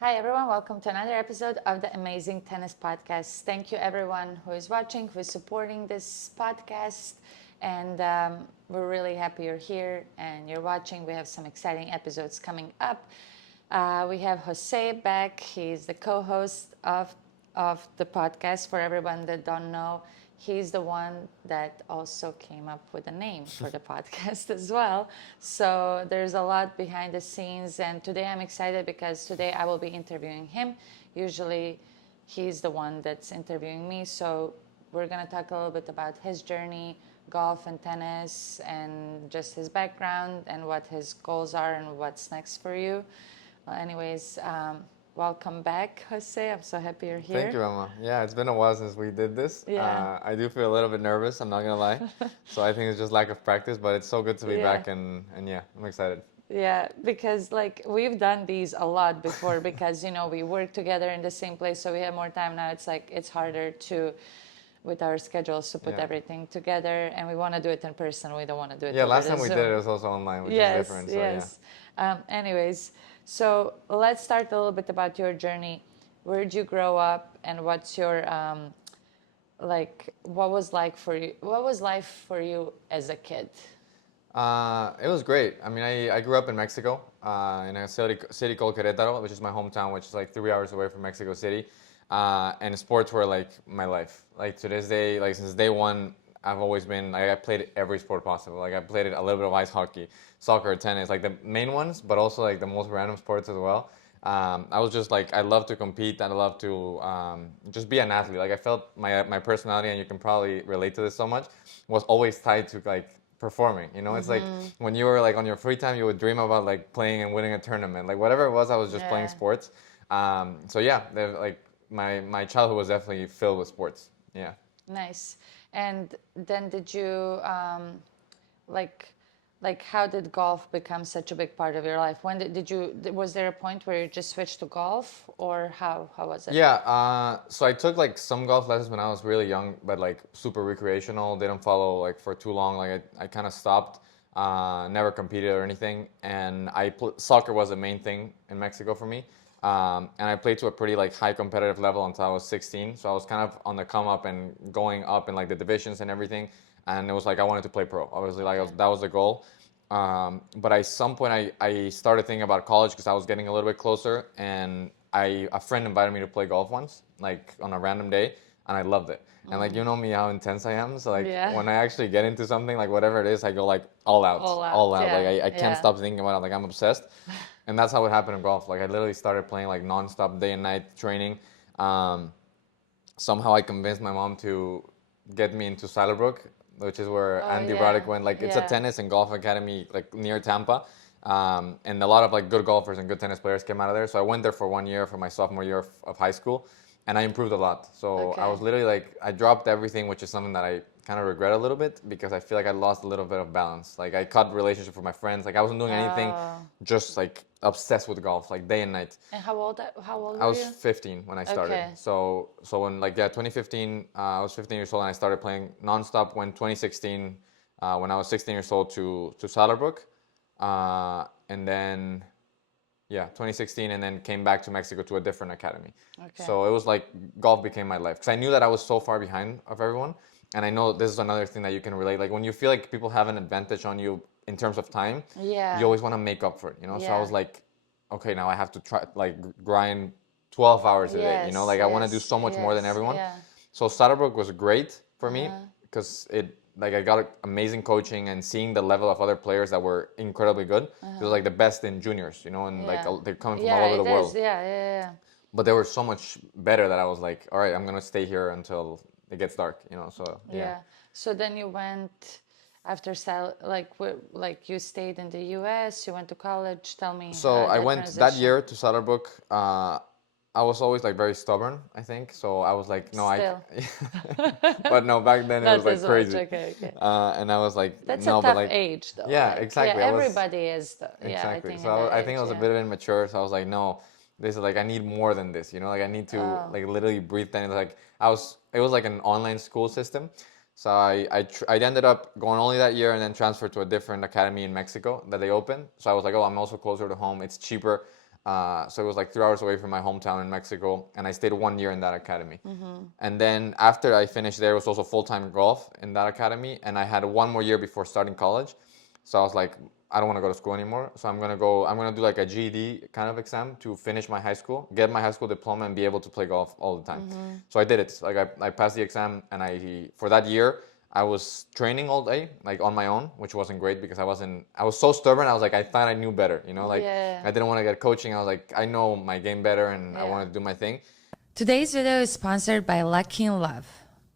Hi, everyone. Welcome to another episode of the Amazing Tennis Podcast. Thank you, everyone who is watching, who is supporting this podcast. And we're really happy you're here and you're watching. We have some exciting episodes coming up. We have Jose back. He's the co-host of the podcast. For everyone that don't know, he's the one that also came up with a name for the podcast as well. So there's a lot behind the scenes. And today I'm excited because today I will be interviewing him. Usually he's the one that's interviewing me. So we're going to talk a little bit about his journey, golf and tennis, and just his background and what his goals are and what's next for you. Well, anyways, welcome back, Jose. I'm so happy you're here. Thank you, Emma. Yeah, it's been a while since we did this. Yeah. I do feel a little bit nervous, I'm not gonna lie. So I think it's just lack of practice, but it's so good to be Yeah. back and yeah, I'm excited. Yeah, because like we've done these a lot before because we work together in the same place, so we have more time now. It's like it's harder to with our schedules to put Yeah. everything together, and we want to do it in person. We don't want to do it Yeah, over last the time we Zoom. did it was also online, which is Yes, different. So yes. Anyways, so let's start a little bit about your journey. Where did you grow up, and what's your like? What was like for you? What was life for you as a kid? It was great. I mean, I grew up in Mexico, in a city called Querétaro, which is my hometown, which is like 3 hours away from Mexico City. And sports were like my life. Like to this day, like since day one, I've always been like I played every sport possible. Like I played a little bit of ice hockey, soccer, tennis, like the main ones, but also like the most random sports as well. I was just like I love to compete and I love to just be an athlete. Like I felt my personality, and you can probably relate to this so much, was always tied to like performing. It's like when you were like on your free time, you would dream about like playing and winning a tournament, like whatever it was. I was just playing Yeah. sports. So yeah, like my childhood was definitely filled with sports. Yeah. Nice. And then did you like how did golf become such a big part of your life? When did you was there a point where you just switched to golf, or how was it? Yeah, so I took like some golf lessons when I was really young, but like super recreational. Didn't follow like for too long. Like I kind of stopped. Never competed or anything. And soccer was the main thing in Mexico for me. And I played to a pretty like high competitive level until I was 16. So I was kind of on the come up and going up in like the divisions and everything. And it was like I wanted to play pro. Obviously, like that was the goal. But at some point, I started thinking about college because I was getting a little bit closer, and a friend invited me to play golf once, like on a random day, and I loved it. And like you know me, how intense I am. So like Yeah. when I actually get into something, like whatever it is, I go like all out, All out, all out. yeah, Like I can't yeah. stop thinking about it. Like I'm obsessed, and that's how it happened in golf. Like I literally started playing like nonstop, day and night training. Um, Somehow I convinced my mom to get me into Silverbrook, which is where Oh Andy yeah, Roddick went. Like it's a yeah. tennis and golf academy like near Tampa, and a lot of like good golfers and good tennis players came out of there. So I went there for 1 year for my sophomore year of high school, and I improved a lot. So I Okay. was literally like I dropped everything, which is something that I kind of regret a little bit because I feel like I lost a little bit of balance. Like I cut relationship with my friends. Like I wasn't doing anything, Oh. just like obsessed with golf, like day and night. And how old I were was you? 15 when I started. Okay. So when like yeah, 2015, I was 15 years old and I started playing nonstop. When 2016, when I was 16 years old to Saddlebrook, and then yeah, 2016, and then came back to Mexico to a different academy. Okay. So it was like golf became my life because I knew that I was so far behind of everyone, and I know this is another thing that you can relate. Like when you feel like people have an advantage on you in terms of time, Yeah. you always want to make up for it. So I Yeah. was like, okay, now I have to try like grind 12 hours a day. Yes, Like I want to do yes, so much more than yes, everyone. yeah. So Saddlebrook was great for me Uh-huh. because it like I got amazing coaching and seeing the level of other players that were incredibly good. It was like the best in juniors, and like Yeah. they're coming from all Yeah, over the it is. world. Yeah, yeah, yeah. But they were so much better that I was like, all right, I'm gonna stay here until it gets dark. So yeah. Yeah. So then you went after like like you stayed in the US, you went to college. Tell me So I that went that transition. year to Saddlebrook. I was always like very stubborn, I think. So I was like, no, Still. but no, back then it Not was as like much. crazy. Okay, okay. And I was like, That's a no, but tough like, age though. yeah, Like yeah, exactly. everybody is yeah, I Exactly. think So in that I think age, I was a yeah. bit immature. So I was like, no, this is like I need more than this. Like I need to Oh. like literally breathe. And like it was like an online school system. So I ended up going only that year and then transferred to a different academy in Mexico that they opened. So I was like, oh, I'm also closer to home. It's cheaper. So it was like 3 hours away from my hometown in Mexico, and I stayed 1 year in that academy. And then after I finished there, it was also full-time golf in that academy, and I had one more year before starting college. So I was like, I don't want to go to school anymore. So I'm gonna do like a GED kind of exam to finish my high school, get my high school diploma, and be able to play golf all the time. So I did it. Like I passed the exam, and for that year, I was training all day, like on my own, which wasn't great because I was so stubborn. I was like, I thought I knew better, like Yeah. I didn't want to get coaching. I was like, I know my game better and I Yeah. wanted to do my thing. Today's video is sponsored by Lucky in Love.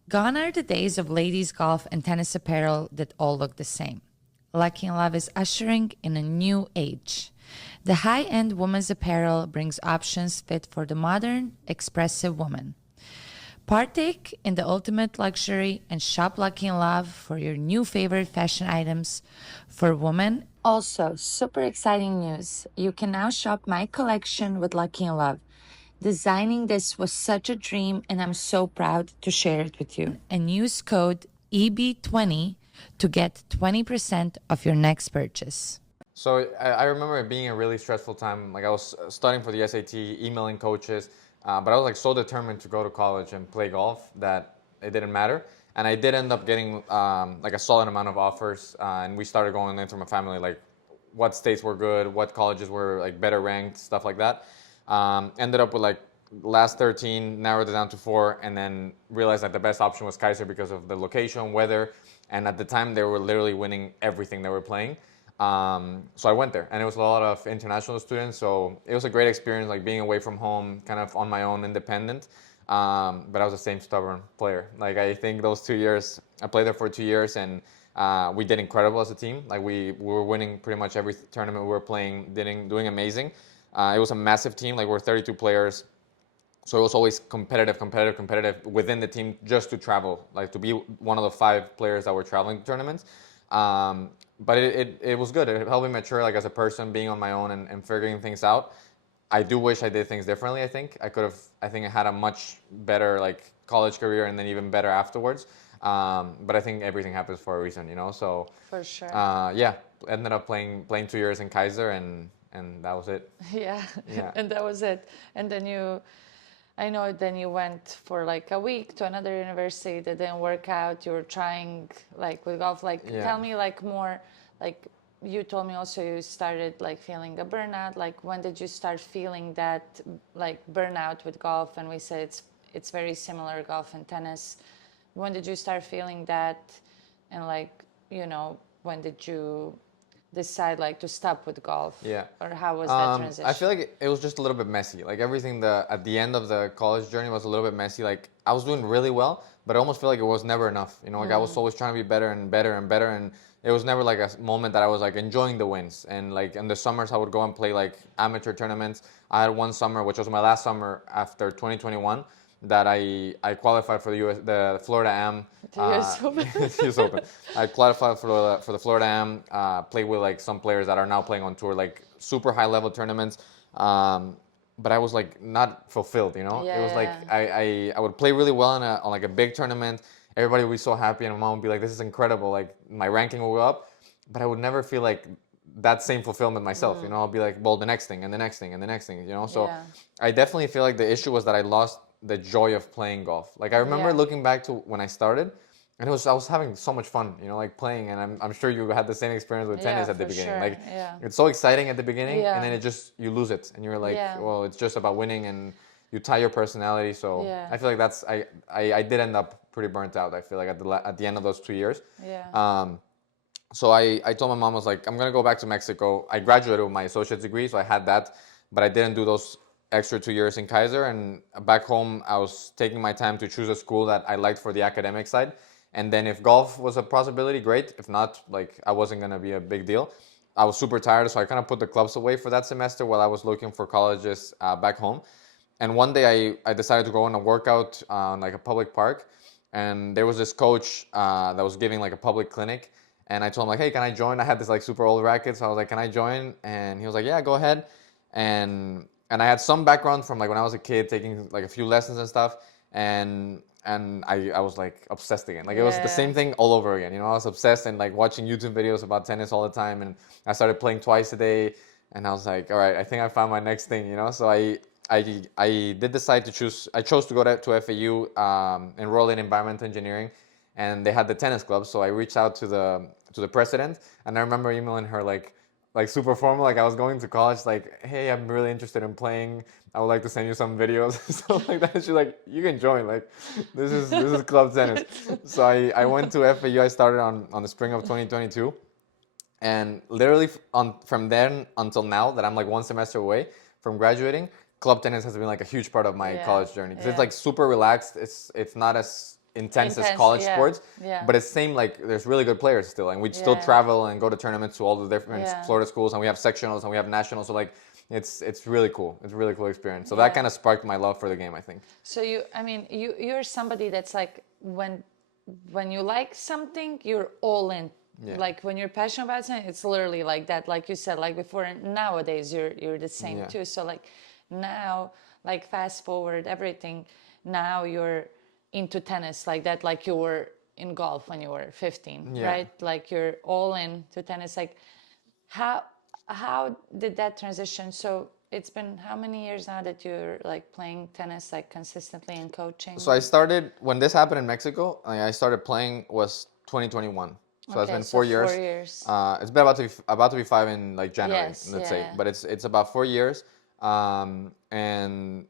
Gone are the days of ladies' golf and tennis apparel that all look the same. Lucky in Love is ushering in a new age. The high-end women's apparel brings options fit for the modern, expressive woman. Partake in the ultimate luxury and shop Lucky in Love for your new favorite fashion items for women. Also, super exciting news. You can now shop my collection with Lucky in Love. Designing this was such a dream, and I'm so proud to share it with you. And use code EB20 to get 20% of your next purchase. So I remember it being a really stressful time. Like I was studying for the SAT, emailing coaches, but I was like so determined to go to college and play golf that it didn't matter. And I did end up getting like a solid amount of offers, and we started going in from a family like what states were good, what colleges were like better ranked, stuff like that. Ended up with like last 13, narrowed it down to 4, and then realized that the best option was Kaiser because of the location, weather, and at the time they were literally winning everything they were playing. So I went there, and it was a lot of international students. So it was a great experience, like being away from home, kind of on my own, independent. But I was the same stubborn player. Like I think those 2 years, I played there for 2 years, and we did incredible as a team. Like we were winning pretty much every tournament we were playing, doing amazing. It was a massive team. Like we're 32 players. So it was always competitive within the team just to travel, like to be one of the 5 players that were traveling to tournaments. But it was good. It helped me mature like as a person, being on my own and figuring things out. I do wish I did things differently. I think I had a much better like college career and then even better afterwards. But I think everything happens for a reason, So For sure. yeah, ended up playing 2 years in Kaiser and that was it. Yeah. Yeah. And that was it. And then I know then you went for like a week to another university that didn't work out. You were trying like with golf. Like Yeah. tell me like more, like you told me also you started like feeling a burnout. Like when did you start feeling that like burnout with golf? And we said it's very similar, golf and tennis. When did you start feeling that? And like, when did you decide like to stop with golf? Yeah. Or how was that transition? I feel like it was just a little bit messy. Like everything at the end of the college journey was a little bit messy. Like I was doing really well, but I almost feel like it was never enough. Like I was always trying to be better and better and better, and it was never like a moment that I was like enjoying the wins. And like in the summers, I would go and play like amateur tournaments. I had one summer, which was my last summer after 2021, that I qualified for the Florida Am. The US Open. US Open. I qualified for the Florida Am. Played with like some players that are now playing on tour, like super high level tournaments. But I was like not fulfilled, Yeah, It was like I would play really well on like a big tournament. Everybody would be so happy, and my mom would be like, "This is incredible!" Like my ranking will go up, but I would never feel like that same fulfillment myself. I'll be like, "Well, the next thing and the next thing and the next thing," So Yeah. I definitely feel like the issue was that I lost the joy of playing golf. Like I remember Yeah. looking back to when I started, and I was having so much fun, like playing. And I'm sure you had the same experience with tennis Yeah, at the for beginning. sure. Like Yeah. it's so exciting at the beginning, Yeah. and then you lose it, and you're like, Yeah. well, it's just about winning, and you tie your personality. So Yeah. I feel like I did end up pretty burnt out. I feel like at the end of those 2 years. Yeah. So I told my mom, I was like, I'm gonna go back to Mexico. I graduated with my associate's degree, so I had that, but I didn't do those extra 2 years in Kaiser. And back home, I was taking my time to choose a school that I liked for the academic side. And then if golf was a possibility, great. If not, like I wasn't gonna be a big deal. I was super tired, so I kind of put the clubs away for that semester while I was looking for colleges back home. And one day I decided to go on a workout on like a public park, and there was this coach that was giving like a public clinic. And I told him like, hey, can I join? I had this like super old racket, so I was like, can I join? And he was like, yeah, go ahead. And I had some background from like when I was a kid, taking like a few lessons and stuff. And I was like obsessed again. Like it was the same thing all over again. I was obsessed and like watching YouTube videos about tennis all the time. And I started playing twice a day. and I was like, all right, I think I found my next thing, you know. So I did decide to choose. I chose to go to FAU, enroll in environmental engineering, and they had the tennis club. So I reached out to the president, and I remember emailing her like super formal, like I was going to college, like, hey, I'm really interested in playing. I would like to send you some videos, stuff like that. She's like, you can join. Like, this is club tennis. So I went to FAU. I started on the spring of 2022. And literally from then until now, that I'm like one semester away from graduating, club tennis has been like a huge part of my college journey because it's like super relaxed. It's not as intense as college sports, but it's same, like there's really good players still, and we still travel and go to tournaments to all the different Florida schools, and we have sectionals and we have nationals. So like it's really cool. It's a really cool experience. So that kind of sparked my love for the game, I think. So you're somebody that's like when you like something, you're all in. Yeah. Like when you're passionate about something, it's literally like that. Like you said, like before, and nowadays you're the same too. So like now, like fast forward everything, now you're into tennis like that. Like you were in golf when you were 15, right? Like you're all in to tennis. Like how did that transition? So it's been how many years now that you're like playing tennis like consistently and coaching? So I started when this happened in Mexico. I started playing was 2021. So it's been 4 years. 4 years. It's been about to be 5 in like January, let's say. But it's about 4 years, and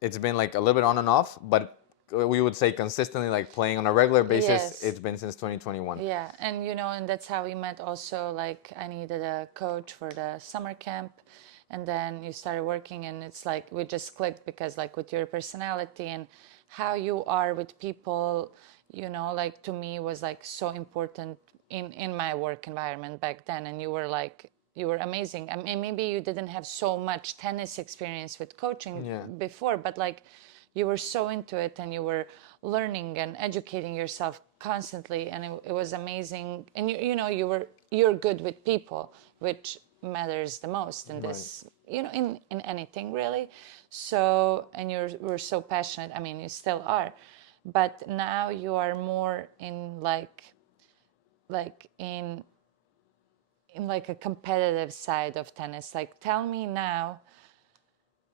it's been like a little bit on and off. But we would say consistently, like playing on a regular basis. It's been since 2021. Yeah, and and that's how we met. Also, like I needed a coach for the summer camp, and then you started working, and it's like we just clicked because like with your personality and how you are with people. Like to me was like so important in my work environment back then. And you were amazing. I mean, maybe you didn't have so much tennis experience with coaching before, but like you were so into it and you were learning and educating yourself constantly. And it was amazing. And you're good with people, which matters the most in this, in anything really. So, and we're so passionate. I mean, you still are. But now you are more in like in like a competitive side of tennis. Like tell me now,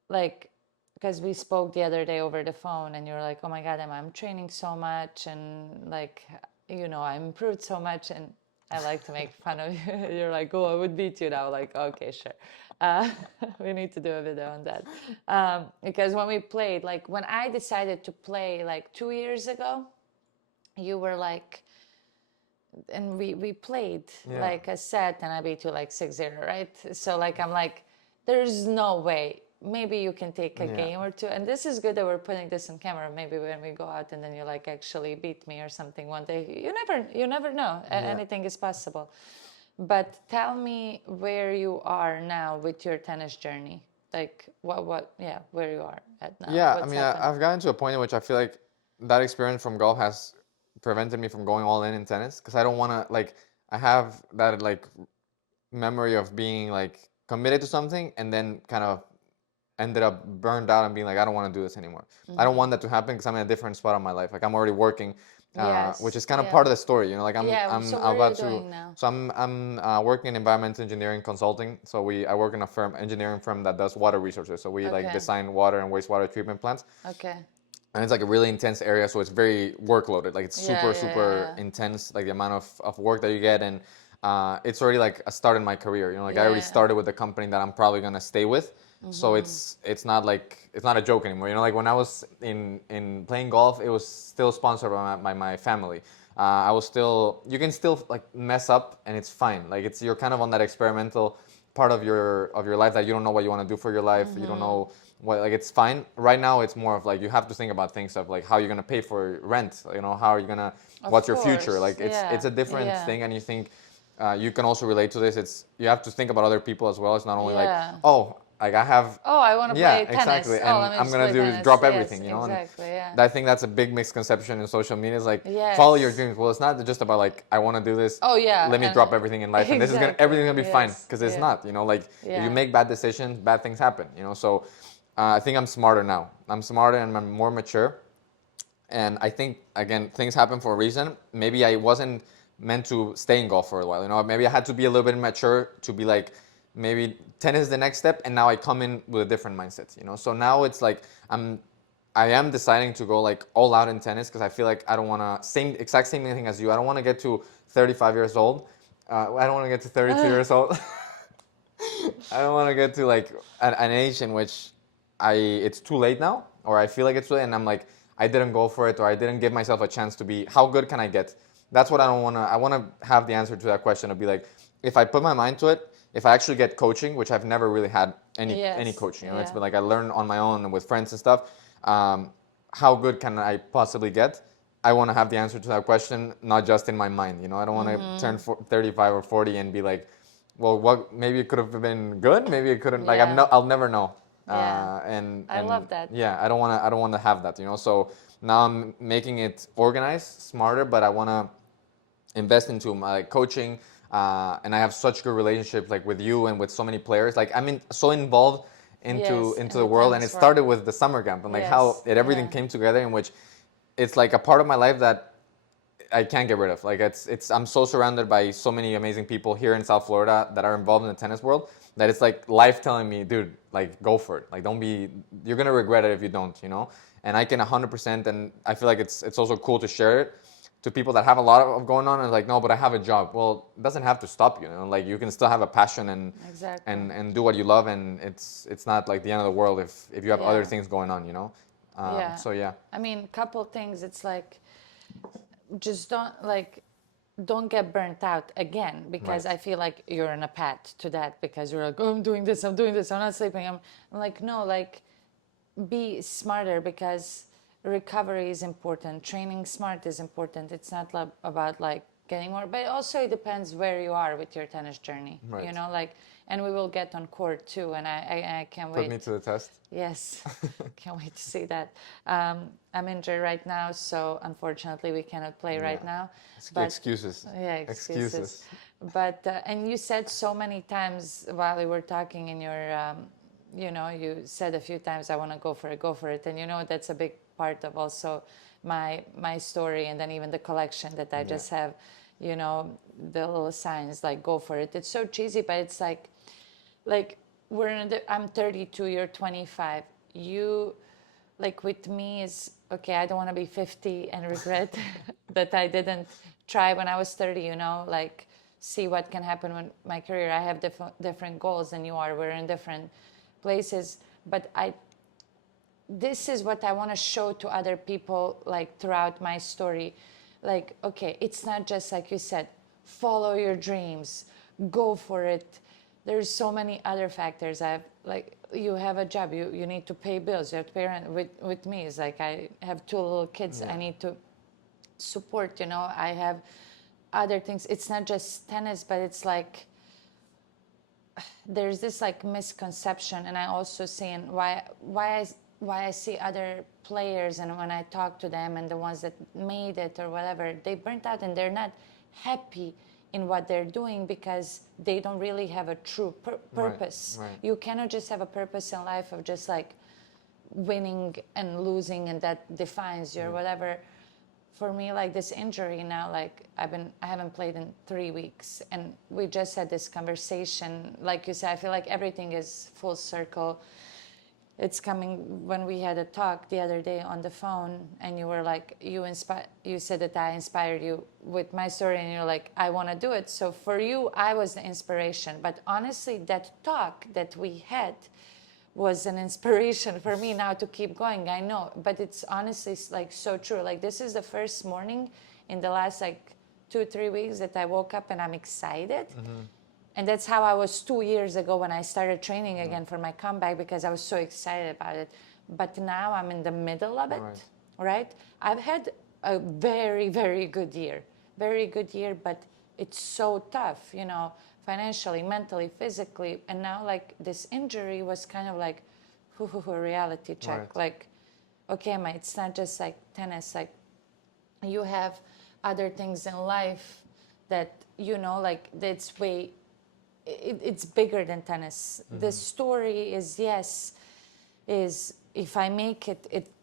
like because we spoke the other day over the phone and you're like, oh my god, I'm training so much and like I improved so much, and I like to make fun of you. You're like, oh, I would beat you now. Like, okay, sure. We need to do a video on that. Because when we played, like when I decided to play like 2 years ago, you were like, and we played like a set and I beat you like 6-0, right? So like, I'm like, there's no way. Maybe you can take a game or two. And this is good that we're putting this on camera. Maybe when we go out and then you like actually beat me or something one day, you never know. Anything is possible. But tell me where you are now with your tennis journey. Like where you are at now. Yeah, I mean, I've gotten to a point in which I feel like that experience from golf has prevented me from going all in tennis, because I don't want to, like, I have that like memory of being like committed to something and then kind of ended up burned out and being like, I don't want to do this anymore. I don't want that to happen because I'm in a different spot in my life. Like I'm already working, which is kind of part of the story, Like I'm about to. So I'm working in environmental engineering consulting. So I work in a engineering firm that does water resources. So we like design water and wastewater treatment plants. Okay. And it's like a really intense area, so it's very workloaded. Like it's super intense, like the amount of work that you get, and it's already like a start in my career. I already started with a company that I'm probably gonna stay with. So it's not a joke anymore. Like when I was in playing golf, it was still sponsored by my family. You can still like mess up and it's fine. Like you're kind of on that experimental part of your life that you don't know what you want to do for your life. You don't know what, like it's fine. Right now it's more of like you have to think about things of like how you're gonna pay for rent. How are you gonna what's your future? Like it's a different thing, and you think you can also relate to this. You have to think about other people as well. It's not only like, oh, like I have. Oh, I want to play tennis. Exactly. And I'm gonna drop everything. Exactly. And I think that's a big misconception in social media. Is like follow your dreams. Well, it's not just about like I want to do this. Oh yeah. Let me drop everything in life, and this is everything's gonna be fine, because it's not. Like if you make bad decisions, bad things happen. So I think I'm smarter now. I'm smarter and I'm more mature. And I think again, things happen for a reason. Maybe I wasn't meant to stay in golf for a while. Maybe I had to be a little bit mature to be like maybe tennis is the next step, and now I come in with a different mindset, you know. So now it's like I am deciding to go like all out in tennis because I feel like I don't want to exact same thing as you. I don't want to get to 35 years old. I don't want to get to 32 years old. I don't want to get to like an age in which it's too late now, or I feel like it's too late, and I'm like I didn't go for it, or I didn't give myself a chance to be. How good can I get? That's what I don't want to. I want to have the answer to that question of be like, if I put my mind to it, if I actually get coaching, which I've never really had any coaching. You know, it's been like I learn on my own and with friends and stuff. How good can I possibly get? I want to have the answer to that question, not just in my mind. You know, I don't want to turn 35 or 40 and be like, well, what? Maybe it could have been good. Maybe it couldn't. Like I'll never know. And I love that. Yeah, I don't want to have that. You know, so now I'm making it organized, smarter, but I want to invest into my coaching. And I have such good relationships like with you and with so many players. Like I'm so involved into the world, and it started with the summer camp and like how everything came together, in which it's like a part of my life that I can't get rid of. Like it's I'm so surrounded by so many amazing people here in South Florida that are involved in the tennis world that it's like life telling me, dude, like go for it. Like you're gonna regret it if you don't, you know. And I can 100%, and I feel like it's also cool to share it to people that have a lot of going on and like, no, but I have a job. Well, it doesn't have to stop you, you know. Like you can still have a passion and do what you love, and it's not like the end of the world if you have other things going on, you know. So yeah. I mean, couple things. It's like just don't get burnt out again, because I feel like you're in a path to that, because you're like, oh, I'm doing this, I'm not sleeping. I'm like, no, like be smarter, because recovery is important, training smart is important. It's not about like getting more, but also it depends where you are with your tennis journey, you know, like, and we will get on court too, and I can't wait. Put me to the test. Yes, can't wait to see that. I'm injured right now, so unfortunately we cannot play right now. But, excuses. Yeah, excuses. But and you said so many times while we were talking in your, you know, you said a few times, I want to go for it, and you know that's a big part of also my story, and then even the collection that I just have, you know, the little signs like go for it. It's so cheesy, but it's like I'm 32, you're 25. You, like with me is, okay, I don't want to be 50 and regret that I didn't try when I was 30, you know, like see what can happen with my career. I have different goals than you are. We're in different places, but this is what I want to show to other people, like throughout my story. Like, okay, it's not just like you said, follow your dreams, go for it. There's so many other factors. You have a job, you need to pay bills, you have to pay rent. With me, it's like I have 2 little kids I need to support, you know, I have other things. It's not just tennis, but it's like, there's this like misconception, and I also seen why I see other players, and when I talk to them and the ones that made it or whatever, they burnt out and they're not happy in what they're doing because they don't really have a true purpose. Right. You cannot just have a purpose in life of just like winning and losing, and that defines you or whatever. For me, like this injury now, like I haven't played in 3 weeks, and we just had this conversation. Like you said, I feel like everything is full circle. It's coming when we had a talk the other day on the phone, and you were like, you said that I inspired you with my story, and you're like, I want to do it. So for you, I was the inspiration. But honestly, that talk that we had was an inspiration for me now to keep going. I know, but it's honestly like so true. Like this is the first morning in the last like 2-3 weeks that I woke up and I'm excited. And that's how I was 2 years ago when I started training again for my comeback, because I was so excited about it. But now I'm in the middle of it, right? I've had a very, very good year, but it's so tough, you know, financially, mentally, physically. And now like this injury was kind of like a reality check. Like, okay, mate, it's not just like tennis, like you have other things in life that, you know, like that's it's bigger than tennis. The story is if I make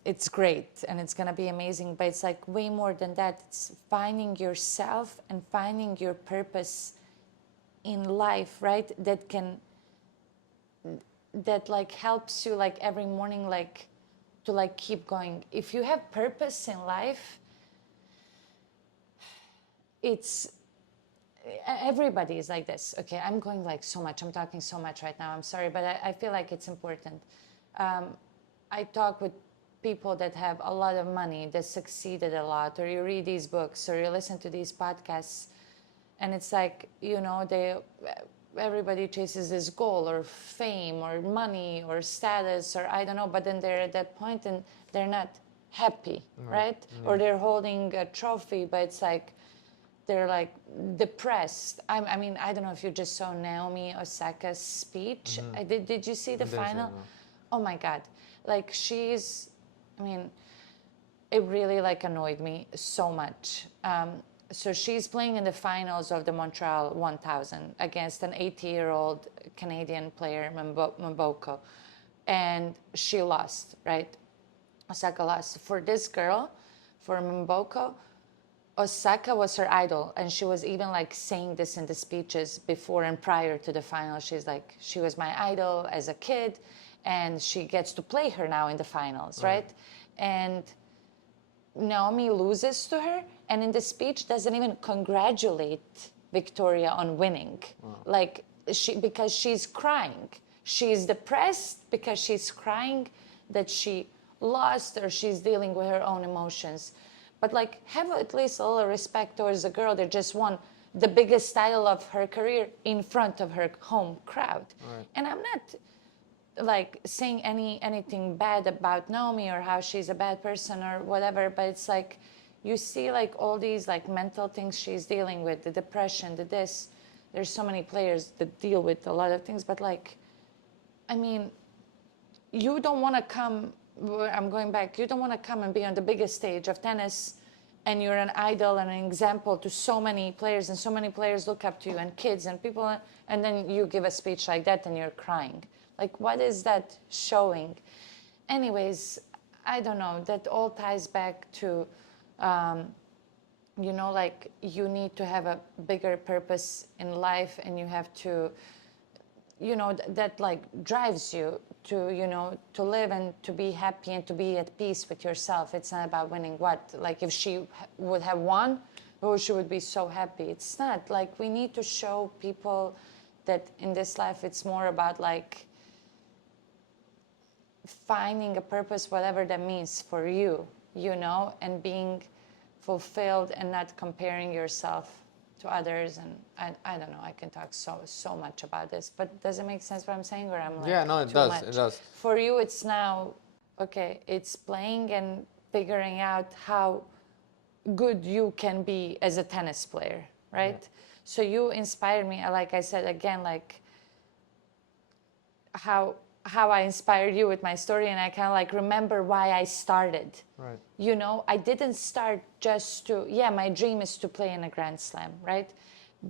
it's great and it's gonna be amazing, but it's like way more than that. It's finding yourself and finding your purpose in life, right? That can that like helps you like every morning, like to like keep going. If you have purpose in life, it's everybody is like this. Okay, I'm going like so much, I'm talking so much right now, I'm sorry, but I feel like it's important. I talk with people that have a lot of money, that succeeded a lot, or you read these books or you listen to these podcasts, and it's like, you know, everybody chases this goal or fame or money or status or I don't know, but then they're at that point and they're not happy, right? Yeah. Or they're holding a trophy, but it's like they're like depressed. I mean, I don't know if you just saw Naomi Osaka's speech. Did you see the final? No. Oh my God. Like I mean, it really like annoyed me so much. So she's playing in the finals of the Montreal 1000 against an 80-year-old Canadian player, Mboko. And she lost, right? Osaka lost. For this girl, for Mboko, Osaka was her idol, and she was even like saying this in the speeches before and prior to the final. She's like, she was my idol as a kid, and she gets to play her now in the finals, right? And Naomi loses to her, and in the speech doesn't even congratulate Victoria on winning. Like because she's crying. She's depressed because she's crying that she lost or she's dealing with her own emotions. But like, have at least a little respect towards a girl that just won the biggest title of her career in front of her home crowd. And I'm not like saying anything bad about Naomi or how she's a bad person or whatever, but it's like you see like all these like mental things she's dealing with, the depression, the this. There's so many players that deal with a lot of things, but like, I mean, you don't want to come, I'm going back, you don't want to come and be on the biggest stage of tennis and you're an idol and an example to so many players, and so many players look up to you and kids and people, and then you give a speech like that and you're crying. Like, what is that showing? Anyways, I don't know, that all ties back to, you know, like you need to have a bigger purpose in life, and you have to, you know, that like drives you to, you know, to live and to be happy and to be at peace with yourself. It's not about winning what, like if she would have won, oh, she would be so happy. It's not. Like, we need to show people that in this life it's more about like finding a purpose, whatever that means for you, you know, and being fulfilled and not comparing yourself to others. And I don't know, I can talk so much about this, but does it make sense what I'm saying, or I'm like, yeah, no, it does. much? It does. For you, it's now, okay, it's playing and figuring out how good you can be as a tennis player, right? Yeah. So you inspired me, like I said, again, like how I inspired you with my story, and I kind of like remember why I started. Right. You know, I didn't start just to, yeah, my dream is to play in a Grand Slam, right?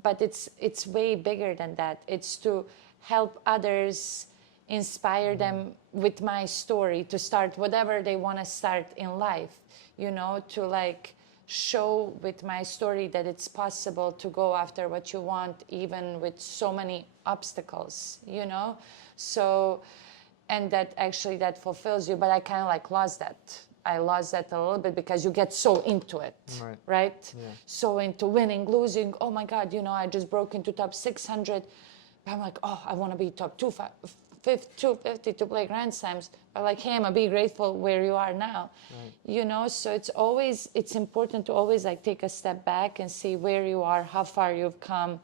But it's way bigger than that. It's to help others, inspire them with my story to start whatever they want to start in life, you know, to like show with my story that it's possible to go after what you want, even with so many obstacles, you know? So, and that actually that fulfills you, but I kind of like lost that. I lost that a little bit because you get so into it, right? Yeah. So into winning, losing. Oh my God, you know, I just broke into top 600. I'm like, oh, I want to be top 250 to play Grand Slams. But like, hey, I'm be grateful where you are now, you know? So it's important to always like take a step back and see where you are, how far you've come,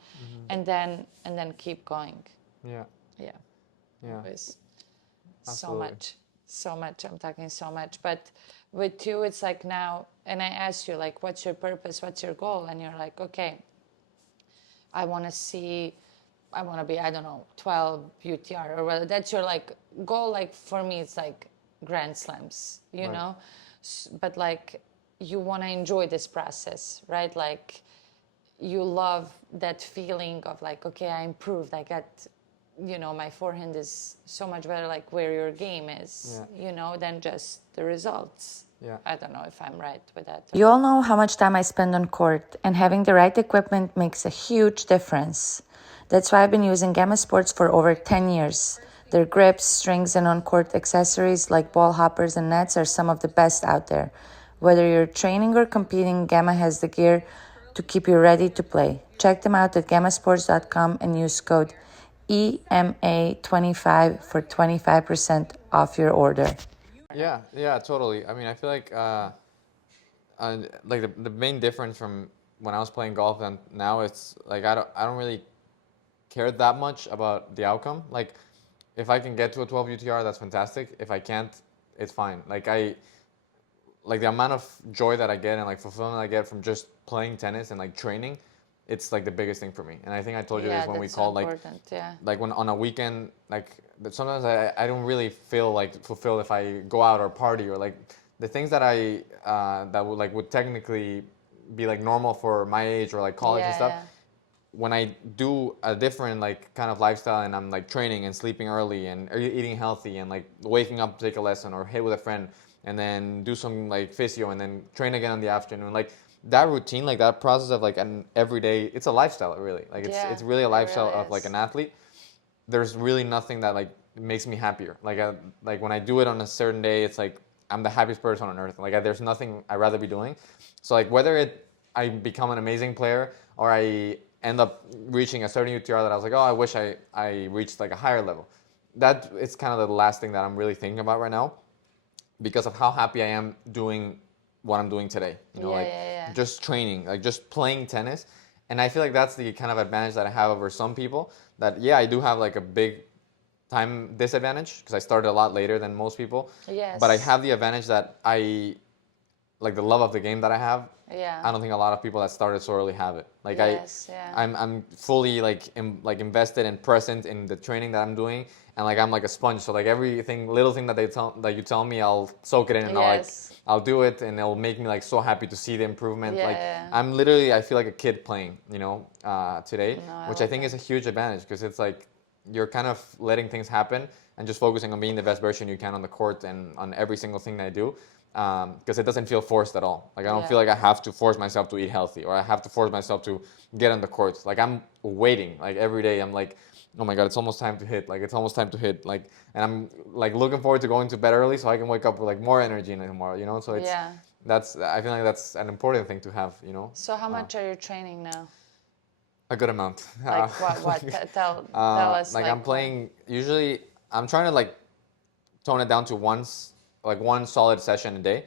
and then keep going. Yeah. Yeah. Yeah. Always. Absolutely. So much, I'm talking so much, but with you it's like now, and I asked you like, what's your purpose, what's your goal, and you're like, okay, I want to be, I don't know, 12 UTR or whether that's your like goal. Like for me it's like Grand Slams, you know, but like you want to enjoy this process, right? Like you love that feeling of like, okay, I improved, I got, you know, my forehand is so much better, like where your game is, you know, than just the results. Yeah. I don't know if I'm right with that. You all know how much time I spend on court, and having the right equipment makes a huge difference. That's why I've been using Gamma Sports for over 10 years. Their grips, strings, and on-court accessories like ball hoppers and nets are some of the best out there. Whether you're training or competing, Gamma has the gear to keep you ready to play. Check them out at gammasports.com and use code EMA25 for 25% off your order. Yeah, totally. I mean, I feel like the main difference from when I was playing golf and now, it's like I don't really care that much about the outcome. Like, if I can get to a 12 UTR, that's fantastic. If I can't, it's fine. Like the amount of joy that I get and like fulfillment I get from just playing tennis and like training, it's like the biggest thing for me. And I think I told you this when we called, like when on a weekend, like sometimes I don't really feel like fulfilled if I go out or party or like the things that I that would technically be like normal for my age or like college and stuff. When I do a different like kind of lifestyle and I'm like training and sleeping early and eating healthy and like waking up to take a lesson or hit with a friend and then do some like physio and then train again in the afternoon, like that routine, like that process of like an everyday, it's a lifestyle really. Like it's really a lifestyle of like an athlete. There's really nothing that like makes me happier. Like when I do it on a certain day, it's like I'm the happiest person on earth. Like there's nothing I'd rather be doing. So like whether I become an amazing player or I end up reaching a certain UTR that I was like, oh, I wish I reached like a higher level. That it's kind of the last thing that I'm really thinking about right now, because of how happy I am doing what I'm doing today. You know, just training, like just playing tennis. And I feel like that's the kind of advantage that I have over some people. That I do have like a big time disadvantage because I started a lot later than most people. But I have the advantage that like the love of the game that I have. I don't think a lot of people that started so early have it. Like I'm fully like invested and present in the training that I'm doing, and like I'm like a sponge. So like everything, little thing that you tell me, I'll soak it in and I'll do it, and it'll make me like so happy to see the improvement. I'm literally, I feel like a kid playing, today, which I think is a huge advantage because it's like you're kind of letting things happen and just focusing on being the best version you can on the court and on every single thing that I do. Because it doesn't feel forced at all. Like I don't feel like I have to force myself to eat healthy or I have to force myself to get on the courts. Like I'm waiting. Like every day I'm like, oh my god, it's almost time to hit. Like it's almost time to hit. Like, and I'm like looking forward to going to bed early so I can wake up with like more energy tomorrow. So it's I feel like that's an important thing to have. So how much are you training now? A good amount. Like what? Tell us. Like I'm playing. Usually I'm trying to like tone it down to one solid session a day,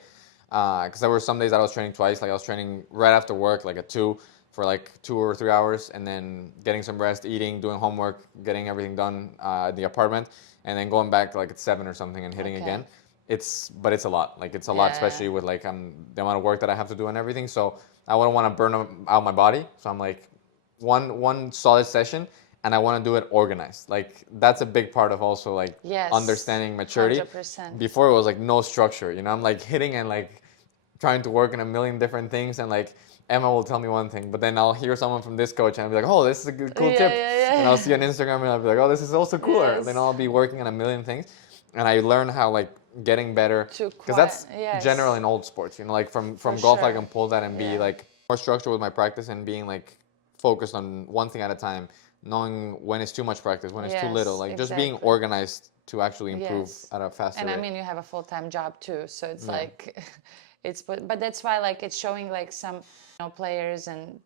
because there were some days that I was training twice. Like I was training right after work, like at 2 for like 2 or 3 hours, and then getting some rest, eating, doing homework, getting everything done at the apartment, and then going back like at 7 or something and hitting again. But it's a lot. Like it's a lot, especially with like the amount of work that I have to do and everything. So I wouldn't want to burn out my body. So I'm like one solid session, and I want to do it organized. Like that's a big part of also like understanding maturity. 100%. Before it was like no structure. I'm like hitting and like trying to work in a million different things, and like Emma will tell me one thing, but then I'll hear someone from this coach and I'll be like, oh, this is a cool tip. And I'll see on Instagram and I'll be like, oh, this is also cooler. Then I'll be working on a million things, and I learn how like getting better, because that's general in old sports. Like from golf, I can pull that and be like more structured with my practice and being like focused on one thing at a time, knowing when it's too much practice, when it's too little, like just being organized to actually improve at a faster rate. And I mean, you have a full-time job too, so it's like, but that's why like it's showing like some players, and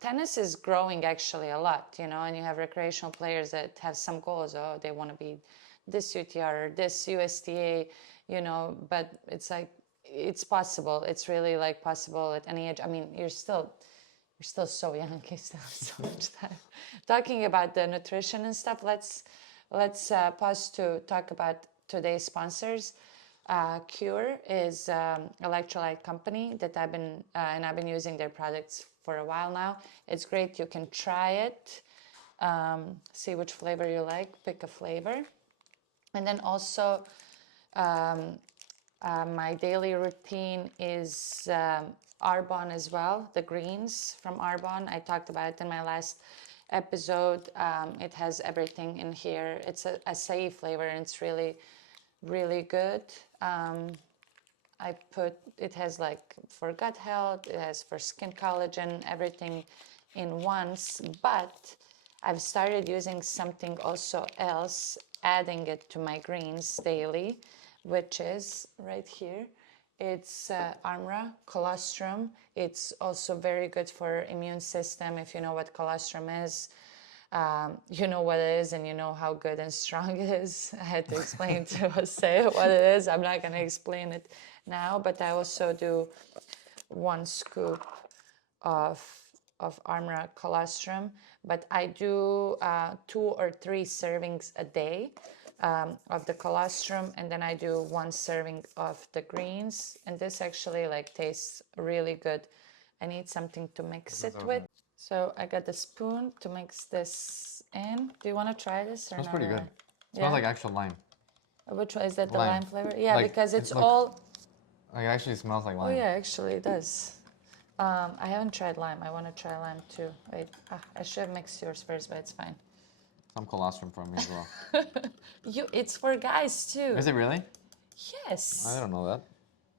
tennis is growing actually a lot, and you have recreational players that have some goals. Oh, they want to be this UTR or this USTA, but it's like, it's possible. It's really like possible at any age. I mean, you're still so young. You still have so much time. Talking about the nutrition and stuff, let's pause to talk about today's sponsors. Cure is electrolyte company that I've been using their products for a while now. It's great. You can try it, see which flavor you like, pick a flavor, and then also my daily routine is Arbonne as well, the greens from Arbonne. I talked about it in my last episode. It has everything in here. It's a acai flavor, and it's really, really good. It has like for gut health, it has for skin collagen, everything in once. But I've started using something also else, adding it to my greens daily, which is right here. It's Armra colostrum. It's also very good for immune system. If you know what colostrum is, you know what it is, and you know how good and strong it is. I had to explain to Jose what it is. I'm not going to explain it now, but I also do 1 scoop of Armra colostrum, but I do 2 or 3 servings a day of the colostrum, and then I do 1 serving of the greens, and this actually like tastes really good. I need something to mix it with, so I got the spoon to mix this in. Do you want to try this or Smells not? pretty good. Yeah. Smells like actual lime. Which one is that? The Lime. lime flavor? Yeah, Like, because it's look, all. Like it actually smells like Oh lime. yeah, actually it does. I haven't tried lime. I want to try lime too. Wait, I should have mixed yours first, but it's fine. Some colostrum from me as well. It's for guys too. Is it really? Yes. I don't know that.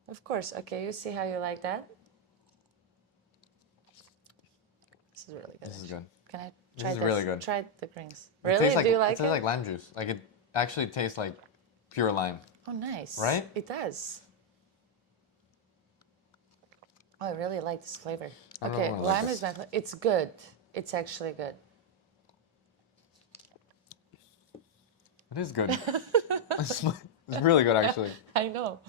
Of course. Okay, you see how you like that? This is really good. This is good. Can I try This is really good. Try the greens. It Really? tastes like, Do you like it tastes like lime juice. Like it actually tastes like pure lime. Oh, nice. Right? It does. Oh, I really like this flavor. I don't Okay, really like lime this. is my flavor. It's good. It's actually good. It is good. It's really good actually. I know.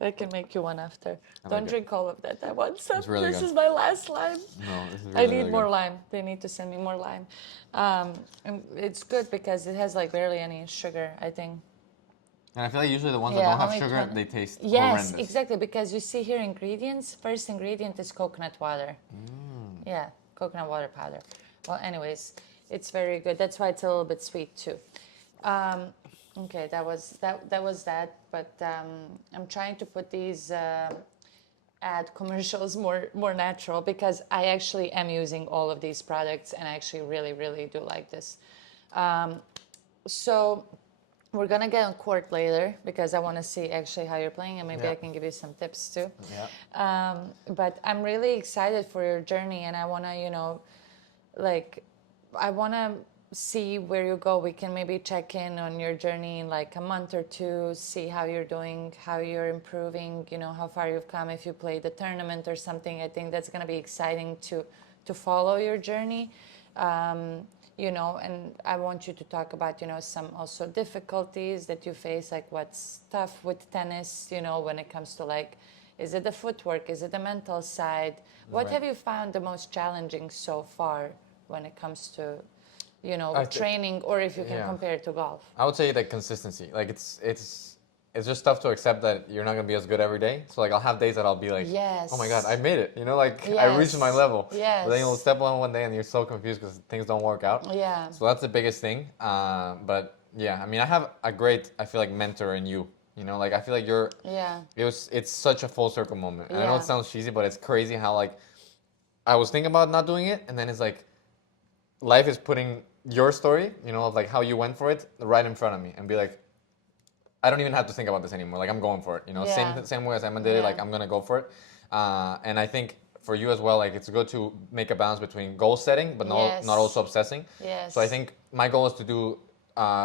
I can make you one after. I Don't like it. drink all of that at once. It's really This good. is my last lime. No, this is really, I need really more good. lime. They need to send me more lime. And it's good because it has like barely any sugar, I think. And I feel like usually the ones Yeah, that don't how have many sugar, 20? they taste Yes, horrendous. exactly. Because you see here ingredients. First ingredient is coconut water. Yeah, coconut water powder. Well, anyways, it's very good. That's why it's a little bit sweet too. Okay, that was that. But I'm trying to put these ad commercials more natural because I actually am using all of these products and I actually really do like this. So we're gonna get on court later because I want to see actually how you're playing and maybe Yeah. I can give you some tips too. Yeah. But I'm really excited for your journey and I want to, I want to see where you go. We can maybe check in on your journey in like a month or two, see how you're doing, how you're improving, how far you've come. If you played the tournament or something, I think that's going to be exciting to follow your journey. And I want you to talk about, some also difficulties that you face, like what's tough with tennis, when it comes to like, is it the footwork? Is it the mental side? What have you found the most challenging so far when it comes to, training, or if you can compare it to golf? I would say like consistency. Like it's just tough to accept that you're not gonna be as good every day. So like I'll have days that I'll be like, Yes. oh my god, I made it. I reached my level. Yes. But then you'll step on one day and you're so confused because things don't work out. Yeah. So that's the biggest thing. But yeah, I mean, I have a great, I feel like, mentor in you. I feel like you're. Yeah. It's such a full circle moment. And I know Yeah. it sounds cheesy, but it's crazy how like I was thinking about not doing it, and then it's like life is putting your story, of like how you went for it, right in front of me, and be like, I don't even have to think about this anymore. Like I'm going for it. Yeah. Same way as Emma did it. Yeah. Like I'm gonna go for it. And I think for you as well, like it's good to make a balance between goal setting, but Yes. not also obsessing. Yes. So I think my goal is to do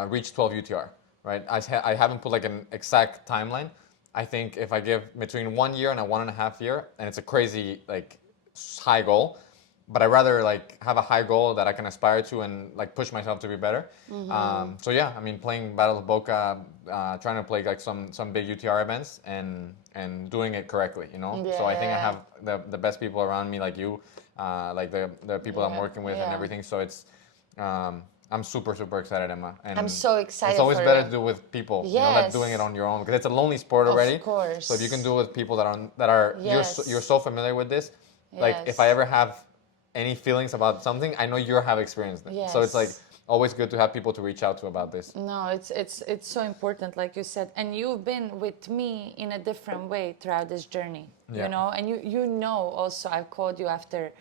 reach 12 UTR. Right. I haven't put like an exact timeline. I think if I give between 1 year and a 1.5 year, and it's a crazy like high goal, but I'd rather like have a high goal that I can aspire to and like push myself to be better. So yeah, I mean, playing Battle of Boca, trying to play like some big UTR events and doing it correctly, So I think I have the best people around me, like you, like the people I'm working with and everything. So it's I'm super excited, Emma. And I'm so excited. it's always for better you. to do it with people, Yes. not doing it on your own, because it's a lonely sport already. Of course. So if you can do it with people that are Yes. you're so familiar with this, like Yes. if I ever have any feelings about something, I know you have experienced it. So it's like Yes. always good to have people to reach out to about this. No, it's so important, like you said, and you've been with me in a different way throughout this journey, Yeah. and you know also I've called you after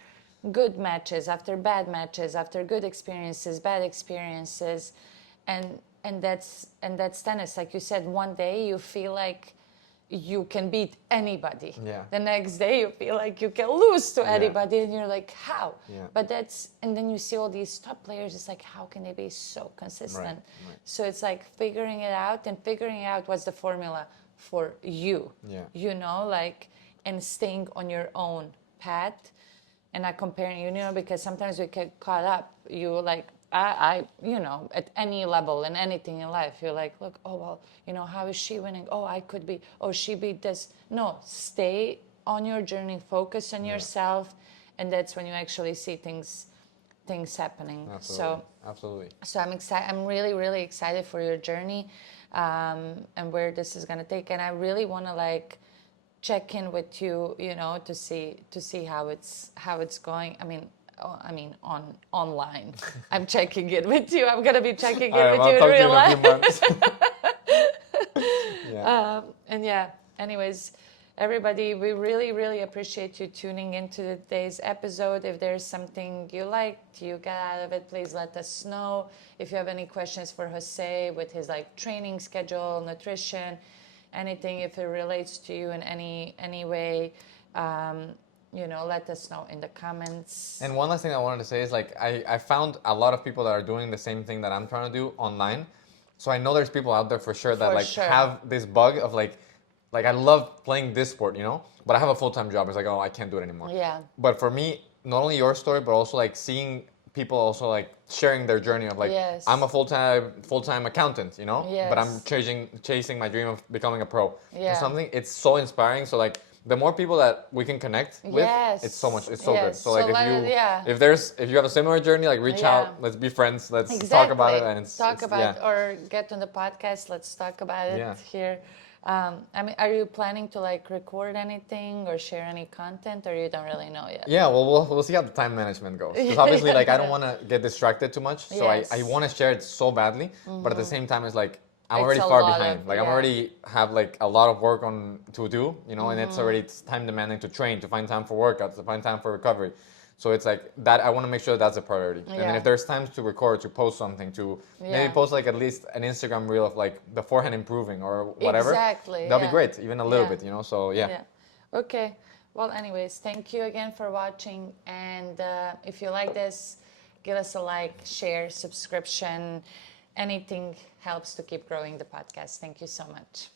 good matches, after bad matches, after good experiences, bad experiences, and that's tennis. Like you said, one day you feel like you can beat anybody. Yeah. The next day you feel like you can lose to anybody, and you're like, how? Yeah. But and then you see all these top players, it's like, how can they be so consistent? Right. So it's like figuring it out and figuring out what's the formula for you. Yeah. You know, like, and staying on your own path and not comparing, you know, because sometimes we get caught up. You like, I, you know, at any level and anything in life, you're like, look, oh, well, you know, how is she winning? Oh, I could be, oh, she beat this. No, stay on your journey, focus on yourself, and that's when you actually see things happening. Absolutely. So I'm excited. I'm really, really excited for your journey, and where this is gonna take. And I really want to like check in with you, you know, to see how it's going. I mean, online. I'm checking it with you. I'm gonna be checking it with you in real life. And yeah. Anyways, everybody, we really, really appreciate you tuning into today's episode. If there's something you liked, you got out of it, please let us know. If you have any questions for Jose with his like training schedule, nutrition, anything, if it relates to you in any way, you know, let us know in the comments. And one last thing I wanted to say is like I found a lot of people that are doing the same thing that I'm trying to do online. So I know there's people out there for sure that have this bug of like I love playing this sport, you know, but I have a full-time job. It's like, oh, I can't do it anymore. Yeah. But for me, not only your story, but also like seeing people also like sharing their journey of like, I'm a full-time accountant, you know, but I'm chasing my dream of becoming a pro or something. It's so inspiring. So like the more people that we can connect with, it's so good. So like if you have a similar journey, like reach out, let's be friends, let's talk about it, and or get on the podcast, let's talk about it here. I mean, are you planning to like record anything or share any content, or you don't really know yet? Yeah, well, we'll see how the time management goes. Because obviously, like, I don't want to get distracted too much, so I want to share it so badly. But at the same time, it's like I'm already far behind. Like I'm already have like a lot of work to do, you know, and it's time demanding to train, to find time for workouts, to find time for recovery. So it's like that. I want to make sure that's a priority. And then if there's times to record, to post something, to maybe post like at least an Instagram reel of like the forehand improving or whatever. Exactly. That'll be great, even a little bit, you know. So Okay. Well, anyways, thank you again for watching. And if you like this, give us a like, share, subscription. Anything helps to keep growing the podcast. Thank you so much.